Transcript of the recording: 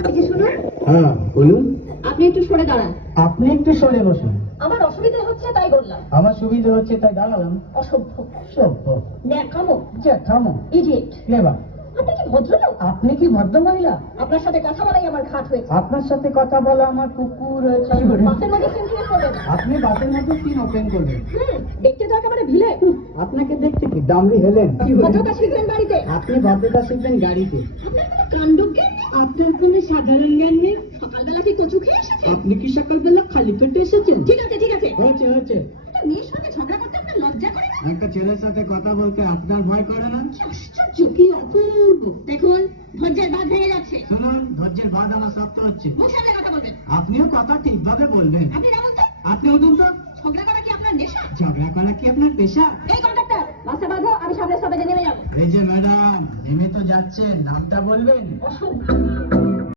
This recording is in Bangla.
হ্যাঁ বলুন। আপনি একটু সরে দাঁড়ান। আপনি একটু সরে বসুন। আমার অসুবিধা হচ্ছে তাই বললাম। আমার সুবিধা হচ্ছে তাই দাঁড়ালাম। অসভ্য, সভ্য, ন্যাকামো, জ্যাঠামো, ইডিয়েট। ক্লেভার। আপনি কি ভদ্রলোক? আপনি কি ভদ্র মহিলা? আপনার সাথে কথা বলাই আমার ঘাট হয়েছে। আপনার সাথে কথা বলা আমার কুকুর হয়েছে। বাসের মধ্যে সিম ক্রিয়েট করবেন। আপনি বাসের মধ্যে সিন ওপেন করবেন। দেখতে তো একেবারে ভিলে। আপনাকে দেখতে কি দামড়ি হেলেন? ভদ্রতা শিখবেন বাড়িতে। আপনি ভদ্রতা শিখবেন গাড়িতে। আপনার কোনো কাণ্ডজ্ঞান নেই। আপনার কোনো সাধারণ জ্ঞান নেই। সকালবেলা কি কচু খেয়ে এসেছেন? আপনি কি সকালবেলা খালি পেটে এসেছেন? ঠিক আছে ঠিক আছে। হয়েছে হয়েছে। একটা মেয়ের সঙ্গে ঝগড়া করতে আপনার লজ্জা করে না? একটা ছেলের সাথে কথা বলতে আপনার ভয় করে না? কি আশ্চর্য, কি অপূর্ব। দেখুন ধৈর্যের বাঁধ ভেঙে যাচ্ছে। শুনুন, ধৈর্যের বাঁধ আমার শক্ত হচ্ছে। মুখ সামনে কথা বলবেন। আপনিও কথা ঠিকভাবে বলবেন। আপনি যেমন তো। আপনি উঠুন তো। ঝগড়া করা কি আপনার নেশা? ঝগড়া করা কি আপনার পেশা? এই কন্ডাক্টর, বাসে বাঁধো, আমি সামনে স্টপেজে নেমে যাবো। এই যে ম্যাডাম, নেমে তো যাচ্ছেন, নামটা বলবেন? অসভ্য।